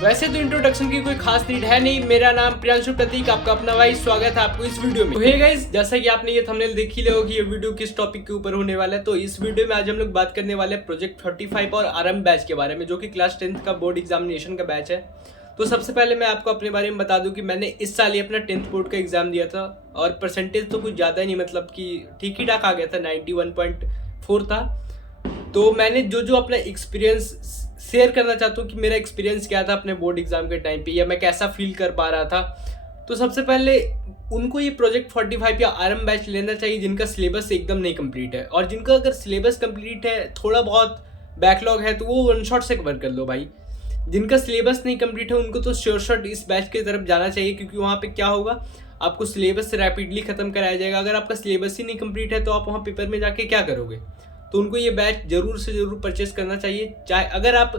वैसे तो इंट्रोडक्शन की कोई खास नीड है नहीं। मेरा नाम प्रियांशु प्रतीक, आपका अपना भाई, स्वागत है आपको इस वीडियो में। तो हे गाइस, जैसा कि आपने ये थंबनेल देख ही लिया होगा कि ये वीडियो किस टॉपिक के ऊपर होने वाला है। तो इस वीडियो में आज हम लोग बात करने वाले हैं प्रोजेक्ट 45 और आरएम बैच के बारे में, जो कि क्लास 10th का बोर्ड एग्जामिनेशन का बैच है। तो सबसे पहले मैं आपको अपने बारे में बता दूं कि मैंने इस साल ही अपना 10th बोर्ड का एग्जाम दिया था और परसेंटेज तो कुछ ज़्यादा नहीं, मतलब कि ठीक ही ठाक आ गया था, 91.4 था। तो मैंने जो अपना एक्सपीरियंस शेयर करना चाहता हूँ कि मेरा एक्सपीरियंस क्या था अपने बोर्ड एग्जाम के टाइम पे, या मैं कैसा फील कर पा रहा था। तो सबसे पहले उनको ये प्रोजेक्ट 45 या आरएम बैच लेना चाहिए जिनका सिलेबस एकदम नहीं कंप्लीट है, और जिनका अगर सिलेबस कंप्लीट है, थोड़ा बहुत बैकलॉग है, तो वो वन शॉट से कवर कर लो भाई। जिनका सिलेबस नहीं कंप्लीट है उनको तो श्योर शॉट इस बैच की तरफ जाना चाहिए, क्योंकि वहाँ पे क्या होगा, आपको सिलेबस रैपिडली ख़त्म कराया जाएगा। अगर आपका सिलेबस ही नहीं कंप्लीट है तो आप वहाँ पेपर में जाके क्या करोगे। तो उनको ये बैच जरूर से जरूर परचेस करना चाहिए। चाहे अगर आप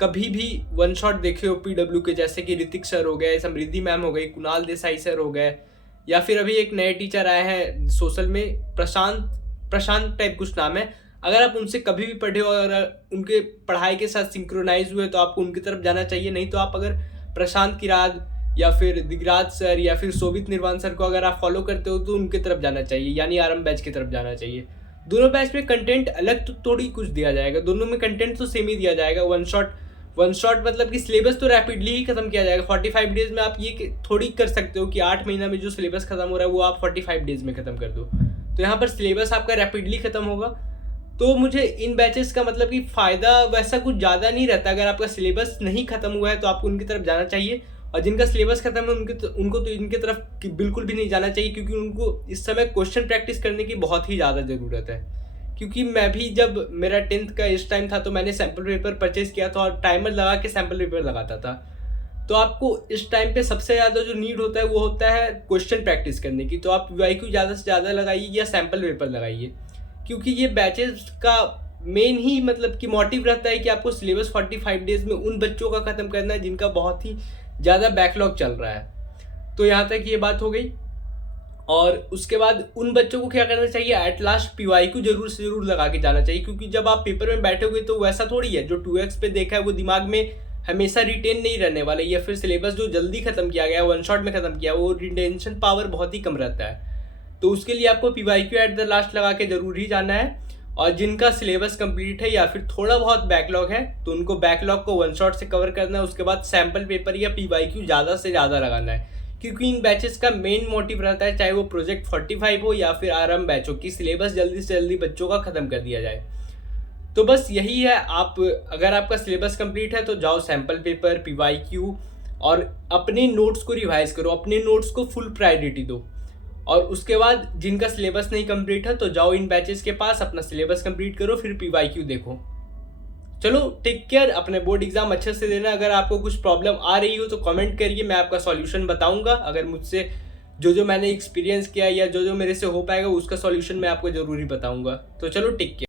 कभी भी वन शॉट देखे हो पीडब्ल्यू के, जैसे कि ऋतिक सर हो गए, समृद्धि मैम हो गई, कुणाल देसाई सर हो गए, या फिर अभी एक नए टीचर आए हैं सोशल में, प्रशांत टाइप कुछ नाम है। अगर आप उनसे कभी भी पढ़े हो और उनके पढ़ाई के साथ सिंक्रोनाइज हुए तो आपको उनकी तरफ जाना चाहिए। नहीं तो आप अगर प्रशांत किराद या फिर दिगराज सर या फिर शोभित निर्वाण सर को अगर आप फॉलो करते हो तो उनकी तरफ जाना चाहिए, यानी आरएम बैच की तरफ जाना चाहिए। दोनों बैच में कंटेंट अलग तो थोड़ी कुछ दिया जाएगा, दोनों में कंटेंट तो सेम ही दिया जाएगा। वन शॉट मतलब कि सिलेबस तो रैपिडली ही खत्म किया जाएगा। 45 डेज में आप ये थोड़ी कर सकते हो कि 8 महीना में जो सिलेबस खत्म हो रहा है वो आप 45 डेज में खत्म कर दो। तो यहाँ पर सिलेबस आपका रैपिडली खत्म होगा। तो मुझे इन बैचेस का मतलब कि फ़ायदा वैसा कुछ ज़्यादा नहीं रहता। अगर आपका सिलेबस नहीं खत्म हुआ है तो आपको उनकी तरफ जाना चाहिए, और जिनका सिलेबस खत्म है उनको तो इनकी तरफ बिल्कुल भी नहीं जाना चाहिए, क्योंकि उनको इस समय क्वेश्चन प्रैक्टिस करने की बहुत ही ज़्यादा ज़रूरत है। क्योंकि मैं भी जब मेरा 10th का इस टाइम था तो मैंने सैम्पल पेपर परचेज किया था और टाइमर लगा के सैम्पल पेपर लगाता था। तो आपको इस टाइम पे सबसे ज़्यादा जो नीड होता है वो होता है क्वेश्चन प्रैक्टिस करने की। तो आप वीआईक्यू ज़्यादा से ज़्यादा लगाइए या सैम्पल पेपर लगाइए, क्योंकि ये बैचेस का मेन ही मतलब कि मोटिव रहता है कि आपको सिलेबस 45 डेज में उन बच्चों का ख़त्म करना है जिनका बहुत ही ज़्यादा बैकलॉग चल रहा है। तो यहाँ तक ये बात हो गई। और उसके बाद उन बच्चों को क्या करना चाहिए, एट लास्ट पीवाईक्यू जरूर से जरूर लगा के जाना चाहिए, क्योंकि जब आप पेपर में बैठोगे तो वैसा थोड़ी है जो 2x पे देखा है वो दिमाग में हमेशा रिटेन नहीं रहने वाले, या फिर सिलेबस जो जल्दी खत्म किया गया, वन शॉट में खत्म किया, वो रिटेंशन पावर बहुत ही कम रहता है। तो उसके लिए आपको पीवाईक्यू एट द लास्ट लगा के जरूर ही जाना है। और जिनका सिलेबस कंप्लीट है या फिर थोड़ा बहुत बैकलॉग है तो उनको बैकलॉग को वन शॉट से कवर करना है। उसके बाद सैम्पल पेपर या पीवाईक्यू ज़्यादा से ज़्यादा लगाना है, क्योंकि इन बैचेस का मेन मोटिव रहता है, चाहे वो प्रोजेक्ट 45 हो या फिर आरएम बैच हो, कि सिलेबस जल्दी से जल्दी बच्चों का ख़त्म कर दिया जाए। तो बस यही है। आप अगर आपका सिलेबस कंप्लीट है तो जाओ सैम्पल पेपर, पीवाईक्यू, और अपने नोट्स को रिवाइज करो, अपने नोट्स को फुल प्रायोरिटी दो। और उसके बाद जिनका सिलेबस नहीं कंप्लीट है तो जाओ इन बैचेस के पास, अपना सिलेबस कंप्लीट करो, फिर पीवाईक्यू देखो। चलो टेक केयर, अपने बोर्ड एग्जाम अच्छे से देना। अगर आपको कुछ प्रॉब्लम आ रही हो तो कमेंट करिए, मैं आपका सॉल्यूशन बताऊंगा। अगर मुझसे जो मैंने एक्सपीरियंस किया या जो मेरे से हो पाएगा उसका सॉल्यूशन मैं आपको जरूर ही बताऊंगा। तो चलो टेक केयर।